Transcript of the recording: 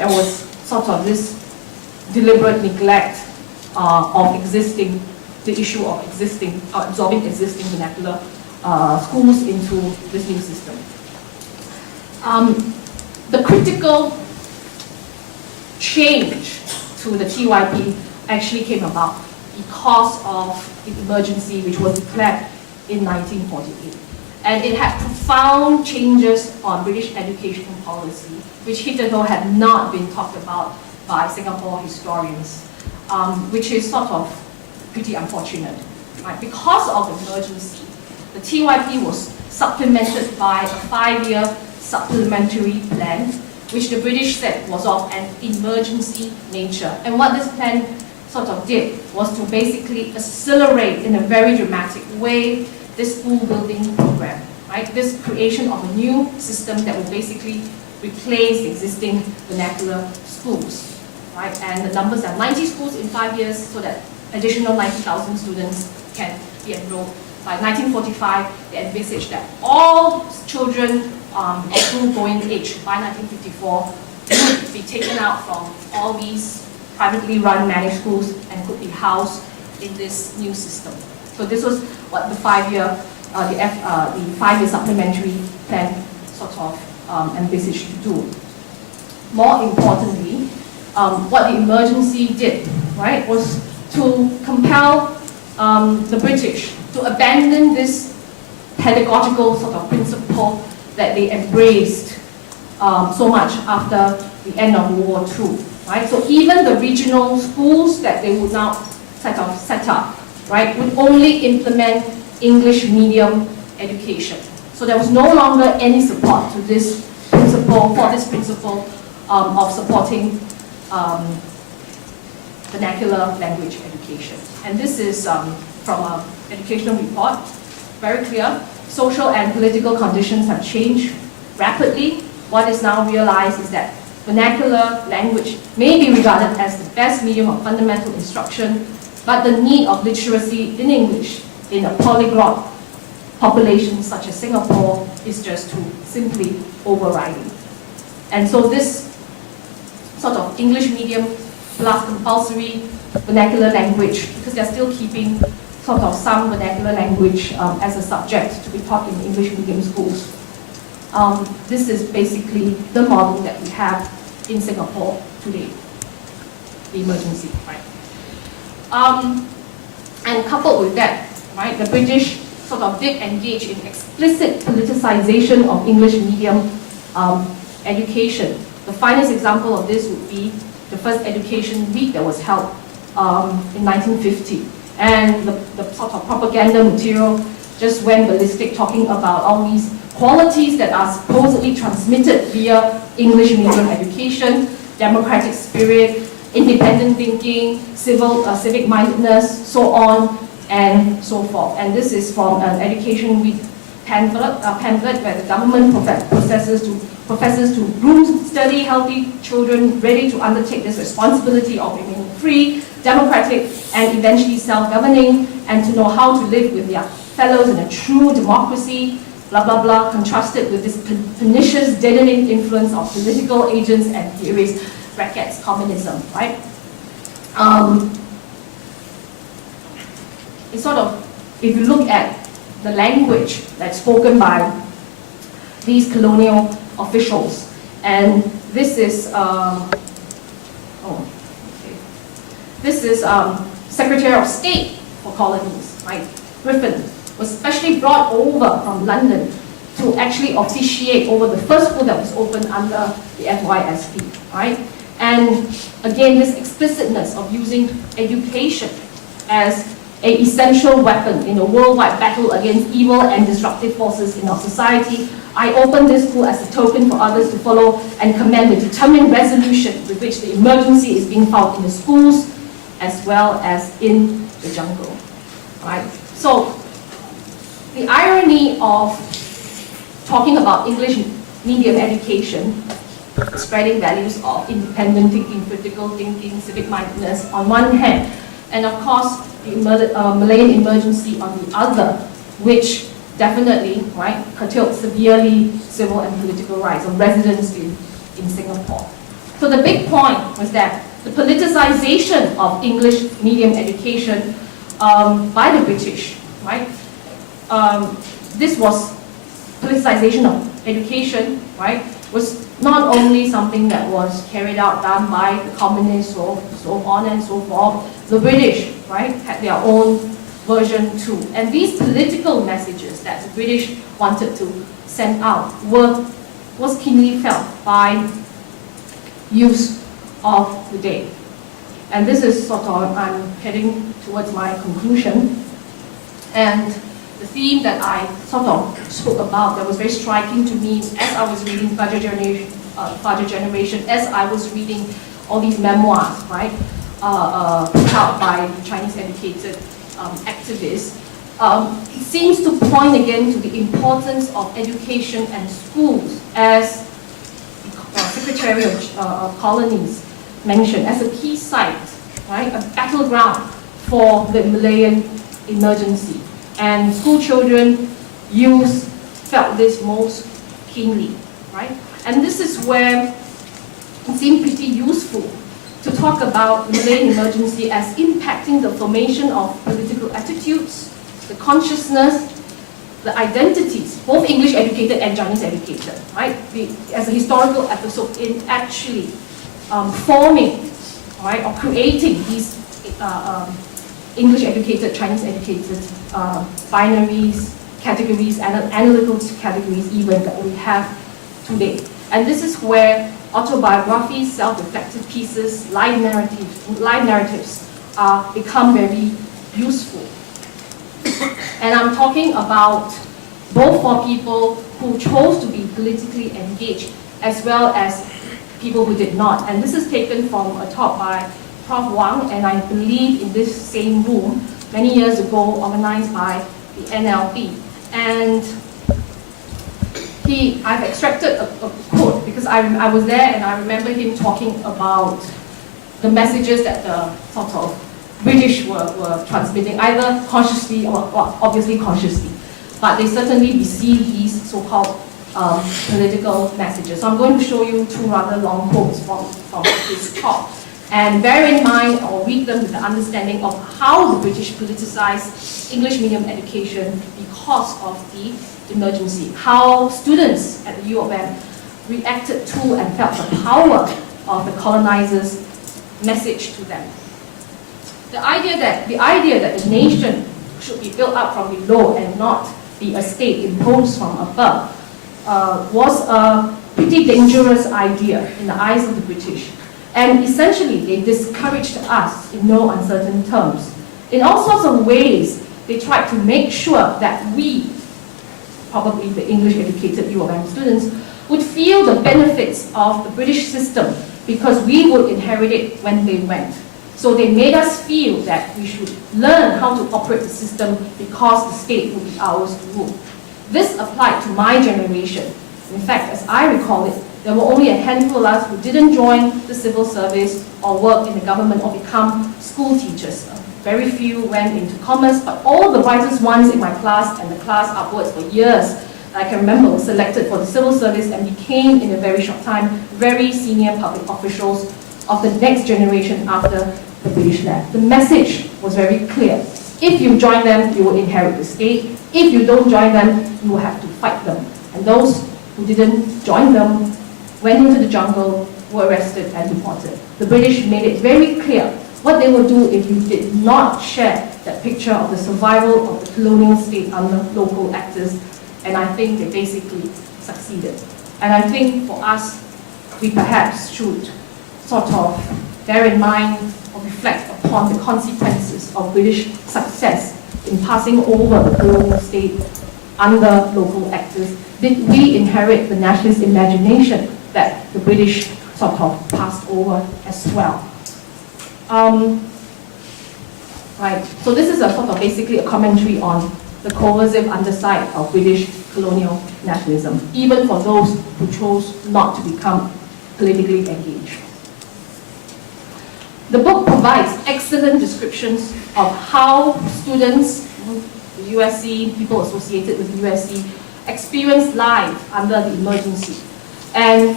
there was sort of this deliberate neglect of the issue of absorbing existing vernacular schools into this new system. The critical change to the TYP actually came about because of the emergency which was declared in 1948. And it had profound changes on British education policy, which hitherto had not been talked about by Singapore historians, which is sort of pretty unfortunate. Right? Because of the emergency, the TYP was supplemented by a 5-year supplementary plan, which the British said was of an emergency nature. And what this plan sort of did was to basically accelerate in a very dramatic way this school building program, right? This creation of a new system that will basically replace existing vernacular schools, right? And the numbers are 90 schools in 5 years, so that additional 90,000 students can be enrolled. By 1945, they envisaged that all children of school-going age by 1954 would be taken out from all these privately run managed schools and could be housed in this new system. So this was what the 5-year supplementary plan sort of envisaged to do. More importantly, what the emergency did, right, was to compel the British to abandon this pedagogical sort of principle that they embraced so much after the end of World War II. Right? So even the regional schools that they would now set up, right, would only implement English medium education. So there was no longer any support to this principle, of supporting vernacular language education. And this is from an educational report, very clear. Social and political conditions have changed rapidly. What is now realized is that vernacular language may be regarded as the best medium of fundamental instruction, but the need of literacy in English in a polyglot population such as Singapore is just too simply overriding. And so this sort of English medium plus compulsory vernacular language, because they're still keeping sort of some vernacular language as a subject to be taught in English medium schools. This is basically the model that we have in Singapore today, the emergency, right? And coupled with that, right, the British sort of did engage in explicit politicization of English medium education. The finest example of this would be the first education week that was held in 1950. And the sort of propaganda material just went ballistic, talking about all these qualities that are supposedly transmitted via English medium education: democratic spirit, independent thinking, civic mindedness, so on and so forth. And this is from an Education Week pamphlet where the government professes to groom steady, healthy children ready to undertake this responsibility of remaining free, democratic, and eventually self-governing, and to know how to live with their fellows in a true democracy, blah, blah, blah, contrasted with this pernicious, deadening influence of political agents and theories, brackets, communism, right? It's sort of, if you look at the language that's spoken by these colonial officials, and this is, this is Secretary of State for Colonies, right? Griffin was specially brought over from London to actually officiate over the first school that was opened under the FYSP, right? And again, this explicitness of using education as an essential weapon in a worldwide battle against evil and disruptive forces in our society. I open this school as a token for others to follow and commend the determined resolution with which the emergency is being fought in the schools as well as in the jungle, right? So the irony of talking about English medium education, spreading values of independent thinking, critical thinking, civic mindedness on one hand, and of course the Malayan emergency on the other, which definitely, right, curtailed severely civil and political rights of residents in Singapore. So the big point was that the politicization of English medium education by the British, right? This was politicization of education, right? Was not only something that was carried out, done by the communists, so on and so forth. The British, right, had their own version too. And these political messages that the British wanted to send out was keenly felt by youth of the day. And this is sort of, I'm heading towards my conclusion. And the theme that I sort of spoke about that was very striking to me as I was reading Fajar Generation, as I was reading all these memoirs, right, put out by Chinese educated activists, it seems to point again to the importance of education and schools, as Secretary of Colonies mentioned, as a key site, right, a battleground for the Malayan emergency. And school children, youth felt this most keenly, right? And this is where it seemed pretty useful to talk about the Malayan emergency as impacting the formation of political attitudes, the consciousness, the identities, both English educated and Chinese educated, right? As a historical episode in actually forming, right, or creating these English educated, Chinese educated binaries, categories, and analytical categories even that we have today. And this is where autobiographies, self-reflective pieces, live narratives become very useful. And I'm talking about both for people who chose to be politically engaged as well as people who did not. And this is taken from a talk by Prof. Wang, and I believe in this same room many years ago, organized by the NLP. And I've extracted a quote because I was there and I remember him talking about the messages that the sort of British were transmitting, either consciously or obviously consciously. But they certainly received these so-called political messages. So I'm going to show you two rather long quotes from this talk. And bear in mind or read them with the understanding of how the British politicized English medium education because of the emergency, how students at the U of M reacted to and felt the power of the colonizers' message to them. The idea that the nation should be built up from below and not be a state imposed from above was a pretty dangerous idea in the eyes of the British. And essentially, they discouraged us in no uncertain terms. In all sorts of ways, they tried to make sure that we, probably the English-educated U of M students, would feel the benefits of the British system because we would inherit it when they went. So they made us feel that we should learn how to operate the system because the state would be ours to rule. This applied to my generation. In fact, as I recall it, there were only a handful of us who didn't join the civil service or work in the government or become school teachers. Very few went into commerce, but all the brightest ones in my class and the class upwards for years, I can remember, were selected for the civil service and became, in a very short time, very senior public officials of the next generation after the British left. The message was very clear. If you join them, you will inherit the state. If you don't join them, you will have to fight them. And those who didn't join them went into the jungle, were arrested and deported. The British made it very clear what they would do if you did not share that picture of the survival of the colonial state under local actors. And I think they basically succeeded. And I think for us, we perhaps should sort of bear in mind or reflect upon the consequences of British success in passing over the colonial state under local actors. Did we inherit the nationalist imagination that the British sort of passed over as well? Right, so this is a sort of basically a commentary on the coercive underside of British colonial nationalism, even for those who chose not to become politically engaged. The book provides excellent descriptions of how students, the USC, people associated with the USC, experienced life under the emergency. And